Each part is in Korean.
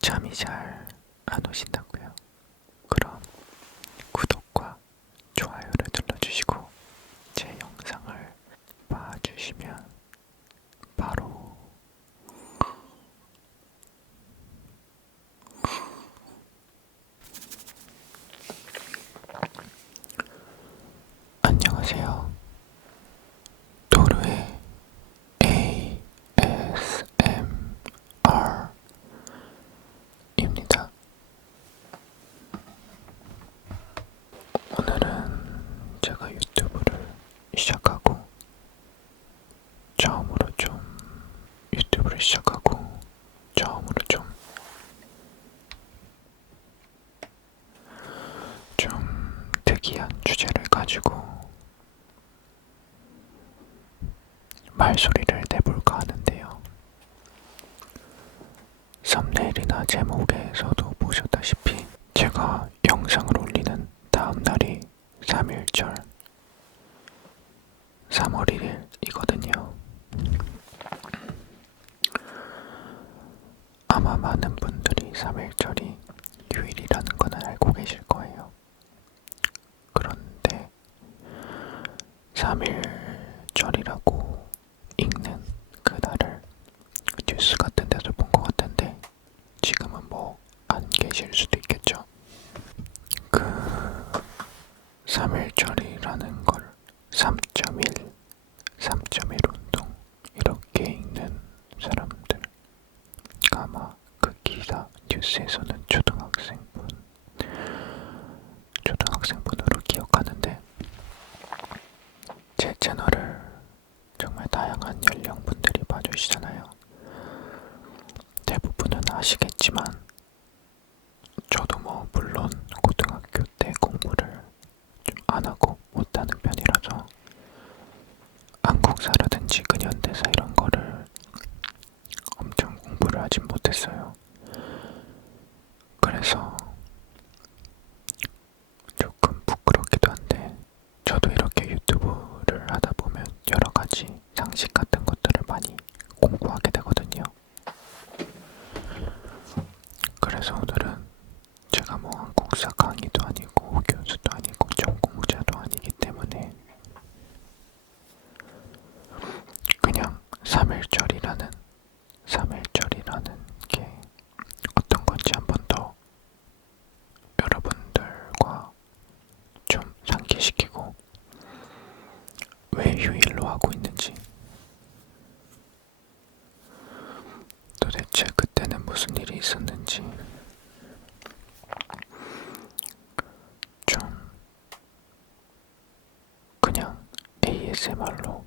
잠이 잘 안 오신다고요? 그럼 구독과 좋아요를 눌러주시고 제 영상을 봐주시면 바로 안녕하세요. 도르의 ASMR입니다. 오늘은 제가 유튜브를 시작하고 처음으로 좀 특이한 주제를 가지고 말소리를 내볼까 하는데요. 썸네일이나 제목에서도 보셨다시피 제가 영상을 올리는 다음 날이 3.1절 3월 1일이거든요. 아마 많은 분들이 3.1절이 휴일이라는 건 알고 계실 거예요. 그런데 3.1절이라고 읽는 그날을 뉴스 같은 데서 본 것 같은데 지금은 뭐 안 계실 수도 있겠죠. 그 3.1절이라는 걸 3.1, 3.1 운동 이렇게 읽는 사람들 아마 그 기사 뉴스에서는 초등학생분으로 기억하는데 제 채널을 정말 다양한 연령분들이 봐주시잖아요. 대부분은 아시겠지만 저도 뭐 물론 고등학교 때 공부를 좀 안 하고 못하는 편이라서 한국사라든지 근현대사 이런 거를 엄청 공부를 하진 못했어요. 그래서 조금 부끄럽기도 한데 저도 이렇게 유튜브를 하다 보면 여러 가지 상식 같은 것들을 많이 공부하게 되거든요. 그래서 오늘은 제가 뭐 한국사 강의도 아니고 교수도 아니고 전공자도 아니기 때문에 그냥 3.1절이라는 게 어떤 건지 한 번 더 여러분들과 좀 상기시키고 왜 휴일로 하고 있는지 도대체 그때는 무슨 일이 있었는지 좀 그냥 ASMR로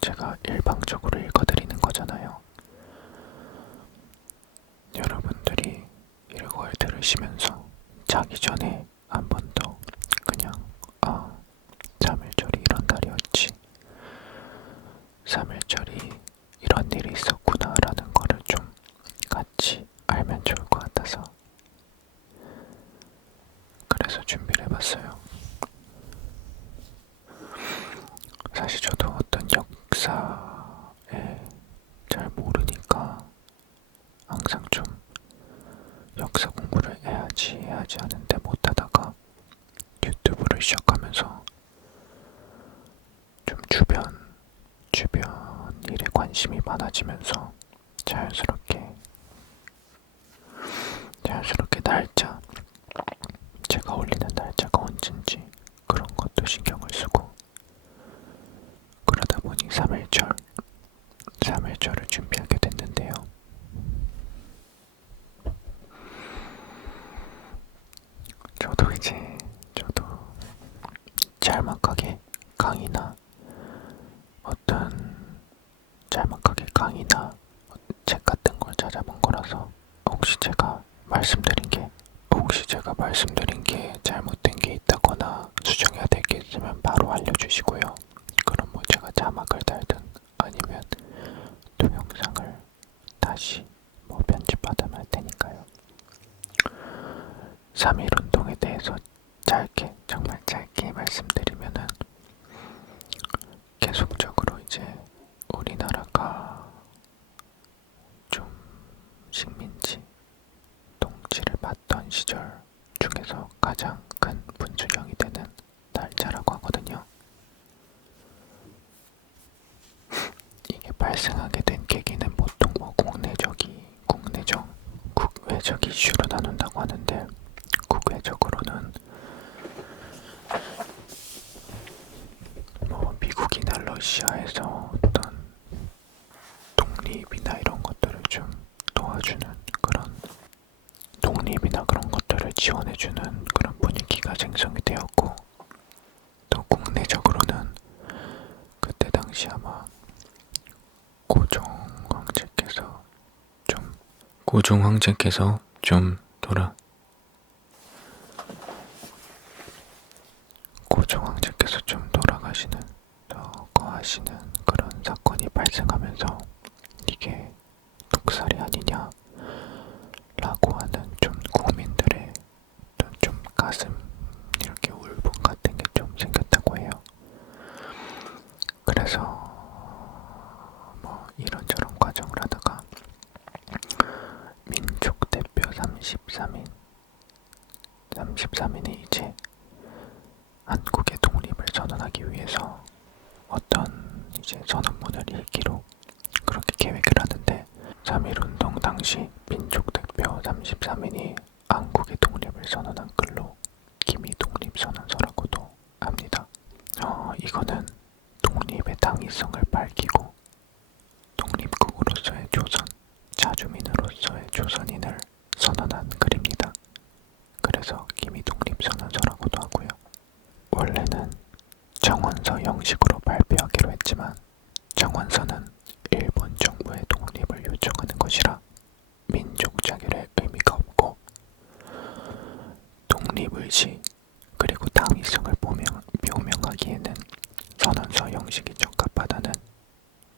제가 일방적으로 읽어드리는 거잖아요. 여러분들이 이걸 들으시면서 자기 전에 한 번 더 그냥 3.1절이 이런 날이었지 3.1절이 이런 일이 있었구나 라는 거를 좀 같이 알면 좋을 것 같아서 그래서 준비를 해봤어요. 사실 저도 어떤 역사에 잘 모르니까 항상 좀 역사 공부를 해야지 하는데 못하다가 유튜브를 시작하면서 좀 주변 일에 관심이 많아지면서 자연스럽게 날짜 제가 올리는 날짜가 언젠지 그런 것도 신경을 쓰고 그러다 보니 3.1절을 준비하게 됐는데요. 저도 짤막하게 강의나 책 같은 걸 찾아본 거라서 혹시 제가 말씀드린 게 잘못된 게 있다거나 수정해야 될 게 있으면 바로 알려주시고요. 그럼 뭐 제가 자막을 달든 아니면 동영상을 다시 뭐 편집하든 할 테니까요. 3.1 운동에 대해서 정말 짧게 말씀드리면은 계속적으로 이제 우리나라가 좀 식민지 살던 시절 중에서 가장 큰 분수령이 되는 날짜라고 하거든요. 이게 발생하게 된 계기는 보통 국내적, 국외적 이슈로 나눈다고 하는데, 국외적으로는 미국이나 러시아에서 어떤 독립이나 이런 것들을 좀 도와주는 그런 독립이나 그런 것들을 지원해주는 그런 분위기가 생성이 되었고, 또 국내적으로는 그때 당시 아마 고종 황제께서 좀 돌아가시는 거하시는 그런 사건이 발생하면서 이게 독살이 아니냐라고 하는 좀 국민들의 어떤 좀 가슴 이렇게 울분 같은 게 좀 생겼다고 해요. 그래서 이런저런 과정을 하다가 민족 대표 33인이 이제 한국의 독립을 선언하기 위해서 어떤 이제 선언문을 읽기로 그렇게 계획을 하는데, 3.1운동 당시 민족 대표 33인이 한국의 독립을 선언한 글로 기미 독립선언서라고도 합니다. 이거는 독립의 당위성을 밝히고 독립국으로서의 조선, 자주민으로서의 조선인을 선언한 글입니다. 그래서 기미 독립선언서라고도 하고요. 원래는 정원서 형식으로 발표하기로 했지만 정원서는 일본 정부의 독립을 요청하는 것이라 민족 자결의 의미가 없고 독립의식 그리고 당위성을 묘명하기에는 선언서 형식이 적합하다는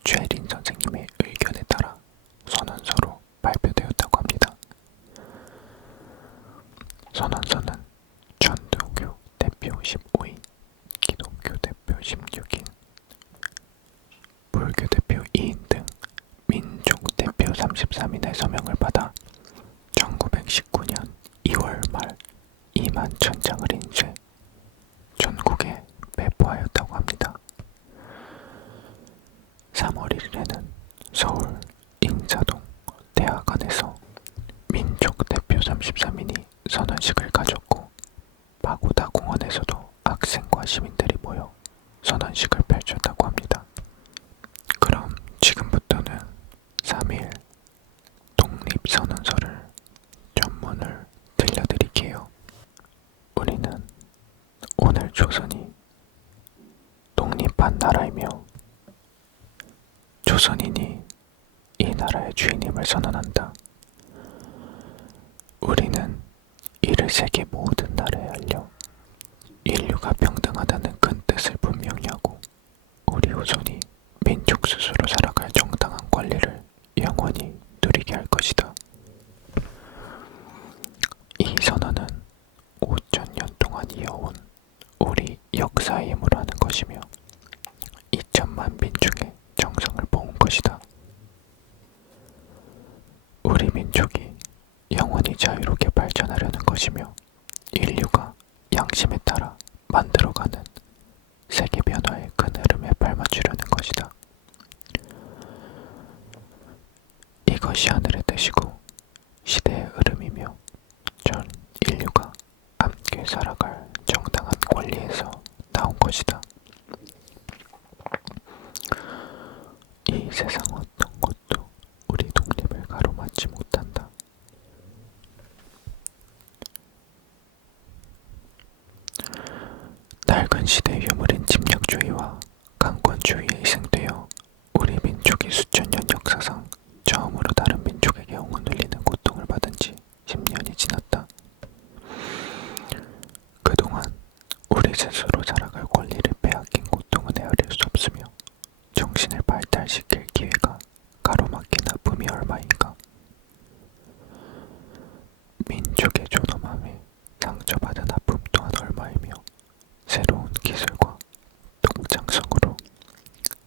최린 선생님의 의견에 따라 선언서로 발표되었다고 합니다. 선언서는 천도교 대표 15인, 기독교 대표 16인, 불교 대표 2인 등 민족 대표 33인의 서명을 받아 1919년 2월 말 2만 천장을 인쇄 전국에 배포하였다고 합니다. 3월 1일에는 서울 인사동 대학원에서 민족 대표 33인이 선언식을 가졌고, 파고다 공원에서도 학생과 시민들이 모여 선언식을 펼쳤다고 합니다. 그럼 지금부터는 3.1 독립선언서를 전문을 들려드릴게요. 우리는 오늘 조선이 독립한 나라이며 조선인이 이 나라의 주인임을 선언한다. 우리는 이를 세계 모든 나라에 알려 인류가 평등하다는 큰 뜻을 분명히 하고 우리 후손이 민족 스스로 살아갈 정당한 권리를 영원히 누리게 할 것이다. 이 선언은 5,000년 동안 이어온 우리 역사의 힘으로 하는 것이며 2천만 민중의 정성을 모은 것이다. 우리 민족이 영원히 자유롭게 발전하려는 것이며 인류가 양심에 따라 만들어가는 세계 변화의 큰 흐름에 발맞추려는 것이다. 이것이 하늘의 뜻이고 시대의 흐름이며 전 인류가 함께 살아갈 정당한 권리에서 나온 것이다. 이 세상 어떤 것도 우리 독립을 가로막지 못한다. 낡은 시대의 유물인 침략주의와 강권주의에 희생되어 우리 민족이 수천 년 역사상 처음으로 다른 민족에게 영혼 울리는 고통을 받은 지 10년이 지났다. 그동안 우리 스스로 살아갈 권리를 빼앗긴 고통은 헤아릴 수 없으며 정신을 발달시킬 기회가 가로막힌 아픔이 얼마인가. 민족의 존엄함에 상처받은 아픔 또한 얼마이며 새로운 기술과 독창성으로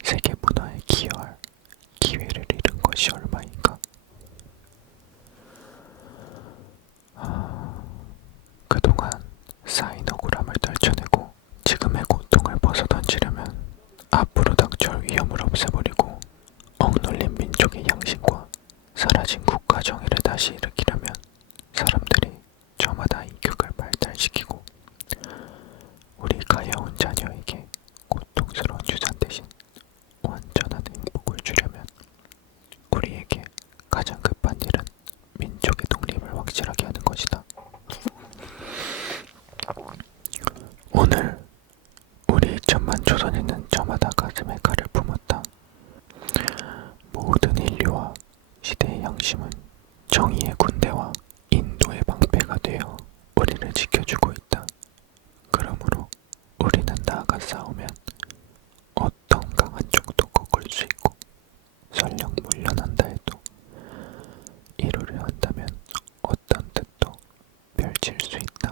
세계 문화에 기여할 기회를 잃은 것이 얼마인가. 그동안 쌓인 억울함을 떨쳐내고 지금의 고통을 벗어던지려면 앞으로 닥쳐올 위험을 없애버리고 억눌린 민족의 양심과 사라진 국가 정의를 다시 일으키려면 사람들이 저마다 이격을 발달시키고 우리 가여운 자녀에게 고통스러운 유산 대신 완전한 행복을 주려면 우리에게 가장 급한 일은 민족의 독립을 확실하게 하는 것이다. 오늘 우리 2천만 조선인은 저마다 가슴에 칼을 품었다. 모든 인류와 시대의 양심은 정의의 군대와 인도의 방패가 되어 우리를 지켜주고 있다. 그러므로 우리는 나아가 싸우면 어떤 강한 적도 꺾을 수 있고 설령 물러난다 해도 이루려 한다면 어떤 뜻도 펼칠 수 있다.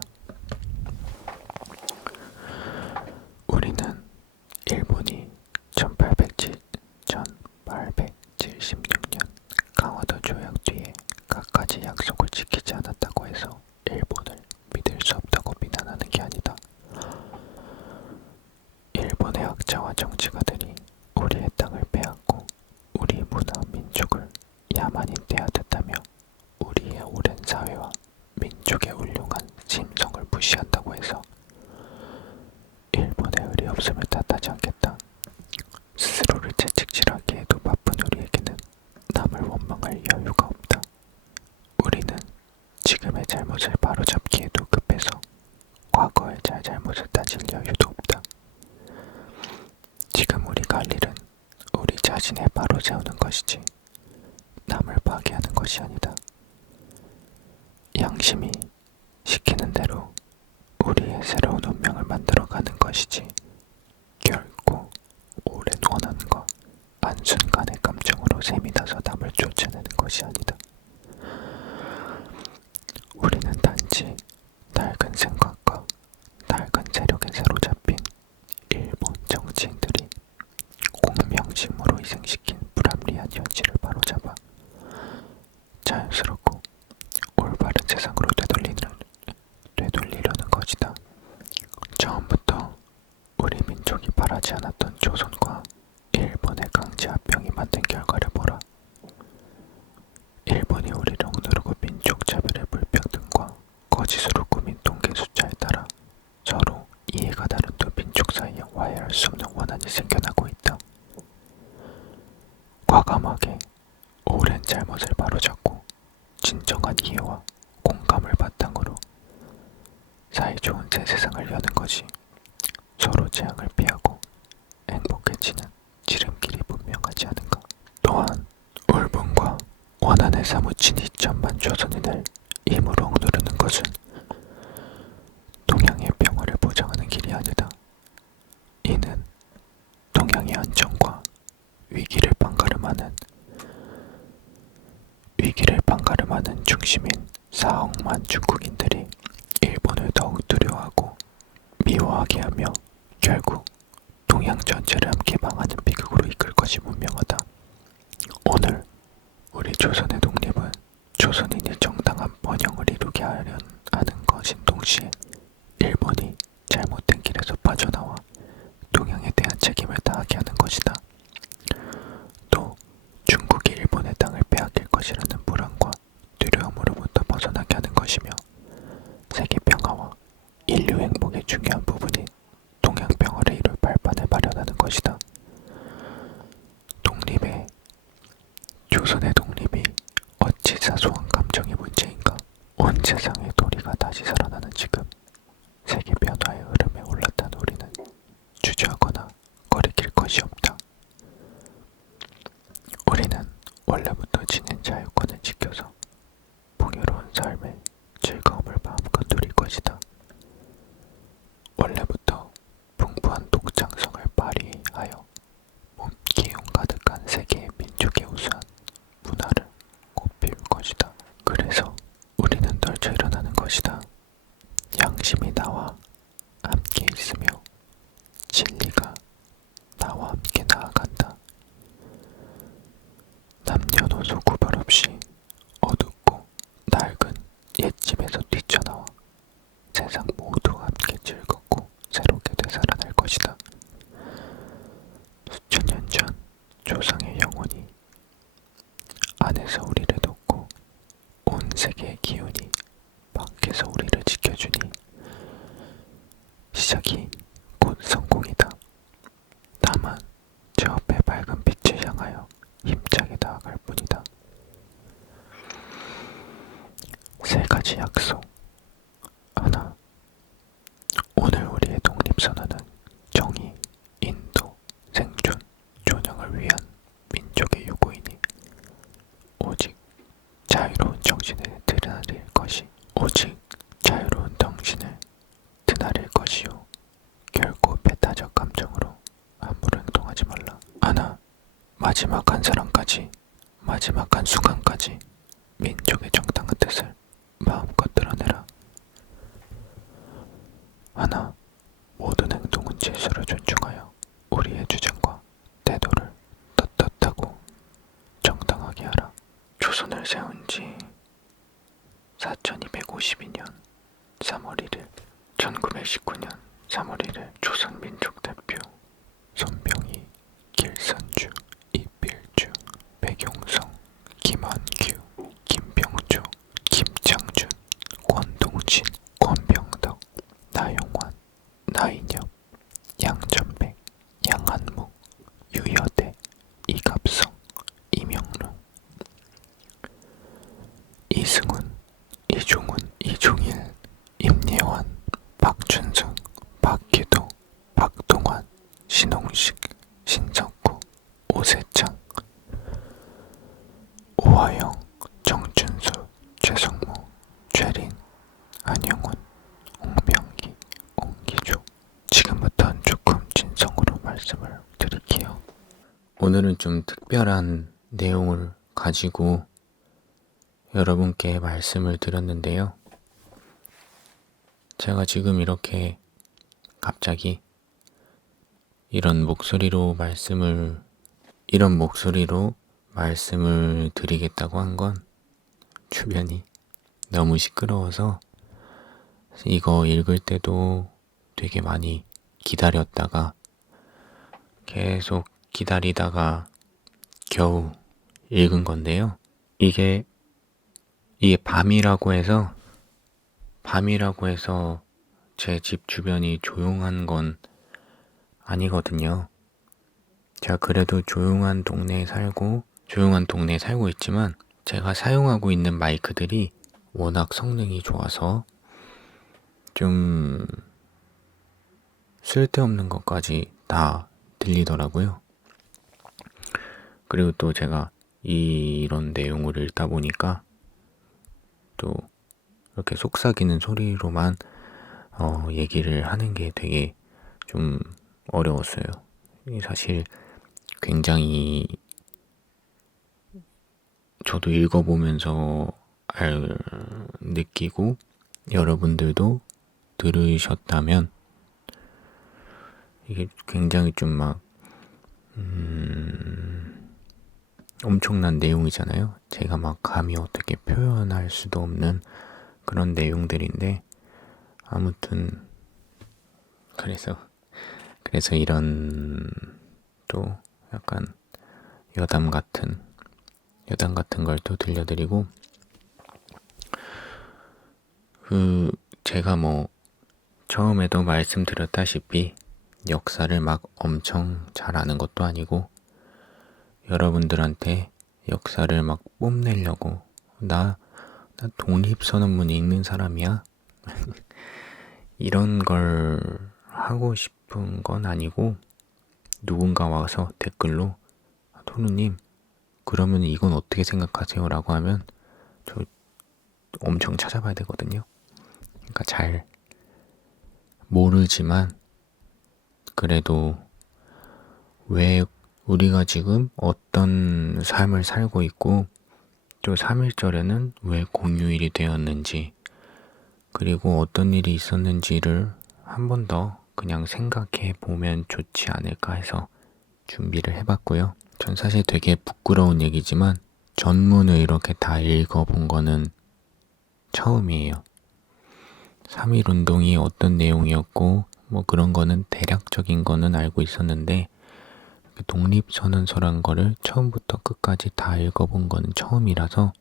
우리는 일본이 1876년 강화도 조약 뒤에 갖가지 약속을 지키지 않았다고 해서 일본을 믿을 수 없다고 비난하는 게 아니다. 일본의 학자와 정치가들이 우리의 땅을 빼앗고 우리 문화 민족을 야만인 대하듯하며 우리의 오랜 사회와 민족의 훌륭한 심성을 무시한다고 해서 일본의 의리 없음을 탓하지 않겠다. 스스로를 채찍질하기에 해도 바쁜 우리에게는 남을 원망할 여유가 없다. 우리는 지금의 잘못을 바로잡기에도 급해서 과거의 잘잘못을 따질 여유도 없다. 지금 우리가 할 일은 우리 자신을 바로 세우는 것이지 남을 파괴하는 것이 아니다. 양심이 시키는 대로 우리의 새로운 운명을 만들어가는 것이지 결코 오랜 원한과 한순간의 감정으로 샘이 나서 남을 쫓아내는 것이 아니다. 우리는 단지 낡은 생각과 낡은 세력에 사로잡힌 일본 정치인들이 공명심으로 희생시킨 불합리한 현실을 바로잡아 자연스럽고 올바른 세상으로 되돌리려는 것이다. 처음부터 우리 민족이 바라지 않았던 조선과 일본의 강제 합병이 만든 결과를 보라. 일본이 우리를 억누르고 민족 차별의 불평등과 거짓으로 꾸민 통계 숫자에 따라 서로 이해가 다른 두 민족 사이에 화해할 수 없는 원한이 생겨나고 있다. 과감하게 오랜 잘못을 바로잡고 진정한 이해와 공감을 바탕으로 사이좋은 새 세상을 여는 것이 서로 재앙을 피하고 행복해지는 지름길이 분명하지 않은가. 또한 울분과 원한에 사무친 2천만 조선인을 힘으로 억누르는 것은 동양의 평화를 보장하는 길이 아니다. 이는 동양의 안정과 위기를 판가름하는 중심인 4억만 중국인들이 일본을 더욱 두려워하고 미워하게 하며 결국 동양 전체를 함께 망하는 비극으로 이끌 것이 분명하다. 오늘 우리 조선의 독립은 조선인이 정당한 번영을 이루게 하는 것인 동시에 일본이 잘못된 길에서 빠져나와 동양에 대한 책임을 다하게 하는 것이다. 또 중국이 일본의 땅을 빼앗길 것이라는 불안과 두려움으로부터 벗어나게 하는 것이며 세계 평화와 인류 행복의 중요한 부분인 동양 평화를 이룰 발판을 마련하는 것이다. 조선의 독립이 어찌 사소한 감정의 문제인가. 온 세상의 도리가 다시 살아나는 지금 세계 변화의 흐름에 올라탄 우리는 주저하거나 거리낄 것이 없다. 우리는 원래부터 지닌 자유권을 지켜서 풍요로운 삶의 즐거움을 마음껏 누릴 것이다. 원래부터 풍부한 독창성을 발휘하여 기운 가득한 세계의 민족의 우수한 문화를 꽃피울 것이다. 그래서 우리는 떨쳐 일어나는 것이다. 양심이 나와 함께 있으며 진리가 나와 함께 나아간다. 남녀노소 구별 없이 어둡고 낡은 옛집에서 뛰쳐나와 우리를 돕고 온 세계의 기운이 밖에서 우리를 지켜주니 시작이 곧 성공이다. 다만 제 앞에 밝은 빛을 향하여 힘차게 나아갈 뿐이다. 3가지 약속. 하나, 오늘 우리의 독립선언은 정의, 인도, 생존, 존영을 위한 민족의 요구이니 오직 자유로운 정신을 드러낼 것이 오직 자유로운 정신을 드나릴 것이요 결코 배타적 감정으로 함부로 행동하지 말라. 하나, 마지막 한 사람까지 마지막 한 순간까지 민족의 정당한 뜻을 마음껏 드러내라. 하나, 모든 행동은 질서를 존중하여 우리의 주장과 태도를 떳떳하고 정당하게 하라. 조선을 세운 지 4252년 3월 1일 1919년 3월 1일 조선민족 대표 손병희, 길선주, 이필주, 백용성, 김한규, 김병조, 김창준, 권동진, 권병덕, 나용환, 나인엽, 양전백, 양한목, 유여대, 이갑성, 이명룡, 이승훈, 이종훈, 이종일, 임예환, 박준승, 박기도, 박동환, 신홍식, 신석구, 오세창, 오하영, 정준수, 최성모, 최린, 안영훈, 홍명기, 홍기조. 지금부터는 조금 진성으로 말씀을 드릴게요. 오늘은 좀 특별한 내용을 가지고 여러분께 말씀을 드렸는데요. 제가 지금 이렇게 갑자기 이런 목소리로 말씀을 드리겠다고 한 건 주변이 너무 시끄러워서 이거 읽을 때도 되게 많이 기다렸다가 계속 기다리다가 겨우 읽은 건데요. 이게 밤이라고 해서 제 집 주변이 조용한 건 아니거든요. 제가 그래도 조용한 동네에 살고 있지만 제가 사용하고 있는 마이크들이 워낙 성능이 좋아서 좀 쓸데없는 것까지 다 들리더라고요. 그리고 또 제가 이런 내용을 읽다 보니까 또 이렇게 속삭이는 소리로만 얘기를 하는 게 되게 좀 어려웠어요. 사실 굉장히 저도 읽어보면서 느끼고 여러분들도 들으셨다면 이게 굉장히 좀 막 엄청난 내용이잖아요. 제가 막 감히 어떻게 표현할 수도 없는 그런 내용들인데 아무튼 그래서 이런 또 약간 여담 같은 걸 또 들려드리고 제가 뭐 처음에도 말씀드렸다시피 역사를 막 엄청 잘 아는 것도 아니고 여러분들한테 역사를 막 뽐내려고 나 독립선언문 읽는 사람이야 이런 걸 하고 싶은 건 아니고 누군가 와서 댓글로 토누님 그러면 이건 어떻게 생각하세요? 라고 하면 저 엄청 찾아봐야 되거든요. 그러니까 잘 모르지만 그래도 왜 우리가 지금 어떤 삶을 살고 있고 또 3.1절에는 왜 공휴일이 되었는지 그리고 어떤 일이 있었는지를 한 번 더 그냥 생각해 보면 좋지 않을까 해서 준비를 해봤고요. 전 사실 되게 부끄러운 얘기지만 전문을 이렇게 다 읽어본 거는 처음이에요. 3.1 운동이 어떤 내용이었고 뭐 그런 거는 대략적인 거는 알고 있었는데 독립선언서란 거를 처음부터 끝까지 다 읽어본 거는 처음이라서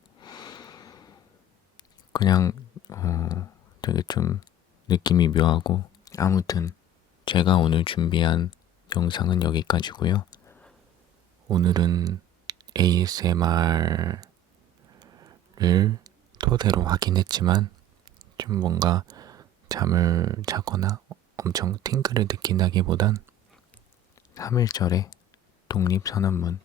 그냥 되게 좀 느낌이 묘하고, 아무튼 제가 오늘 준비한 영상은 여기까지고요. 오늘은 ASMR을 토대로 하긴 했지만 좀 뭔가 잠을 자거나 엄청 팅크를 느낀다기보단 3.1절의 독립선언문,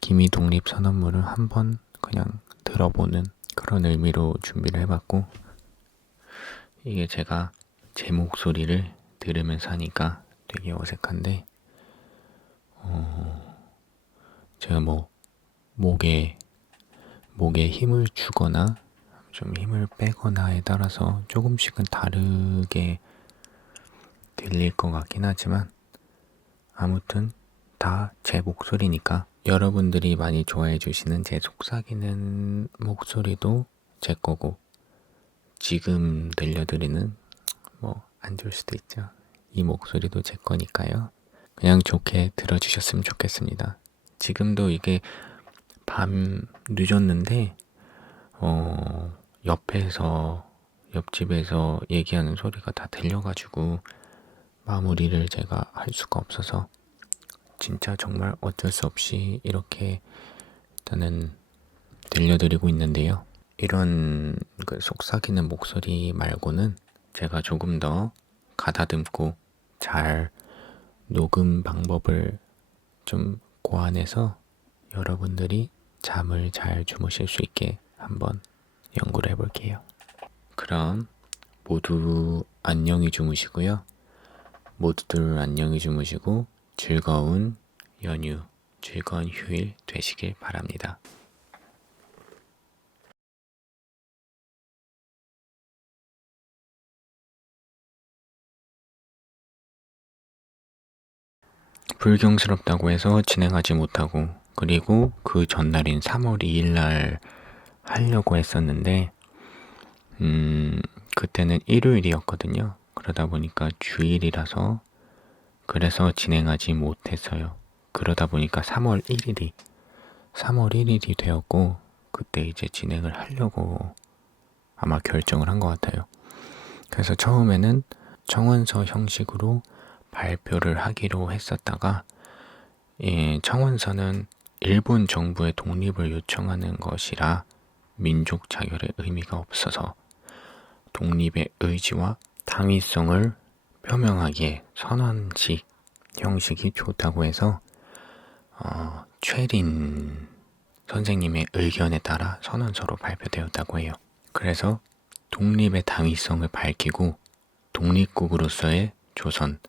기미 독립선언문을 한번 그냥 들어보는 그런 의미로 준비를 해봤고, 이게 제가 제 목소리를 들으면서 하니까 되게 어색한데, 제가 뭐 목에 힘을 주거나 좀 힘을 빼거나에 따라서 조금씩은 다르게 들릴 것 같긴 하지만, 아무튼 다 제 목소리니까 여러분들이 많이 좋아해 주시는 제 속삭이는 목소리도 제 거고, 지금 들려드리는 뭐 안 좋을 수도 있죠, 이 목소리도 제 거니까요. 그냥 좋게 들어주셨으면 좋겠습니다. 지금도 이게 밤 늦었는데 옆집에서 얘기하는 소리가 다 들려가지고 마무리를 제가 할 수가 없어서 진짜 정말 어쩔 수 없이 이렇게 일단은 들려드리고 있는데요. 이런 그 속삭이는 목소리 말고는 제가 조금 더 가다듬고 잘 녹음 방법을 좀 고안해서 여러분들이 잠을 잘 주무실 수 있게 한번 연구를 해볼게요. 그럼 모두 안녕히 주무시고요. 모두들 안녕히 주무시고 즐거운 연휴, 즐거운 휴일 되시길 바랍니다. 불경스럽다고 해서 진행하지 못하고, 그리고 그 전날인 3월 2일 날 하려고 했었는데 그때는 일요일이었거든요. 그러다 보니까 주일이라서 그래서 진행하지 못했어요. 그러다 보니까 3월 1일이 되었고, 그때 이제 진행을 하려고 아마 결정을 한 것 같아요. 그래서 처음에는 청원서 형식으로 발표를 하기로 했었다가, 청원서는 일본 정부의 독립을 요청하는 것이라 민족 자결의 의미가 없어서 독립의 의지와 당위성을 표명하기에 선언식 형식이 좋다고 해서 최린 선생님의 의견에 따라 선언서로 발표되었다고 해요. 그래서 독립의 당위성을 밝히고 독립국으로서의 조선,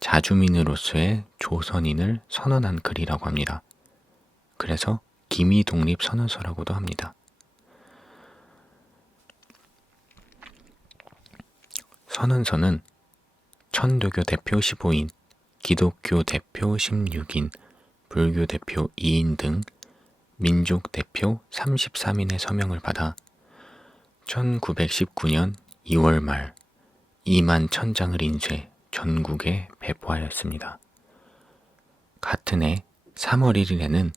자주민으로서의 조선인을 선언한 글이라고 합니다. 그래서 기미 독립 선언서라고도 합니다. 선언서는 천도교 대표 15인, 기독교 대표 16인, 불교 대표 2인 등 민족 대표 33인의 서명을 받아 1919년 2월 말 2만 1000장을 인쇄 전국에 배포하였습니다. 같은 해 3월 1일에는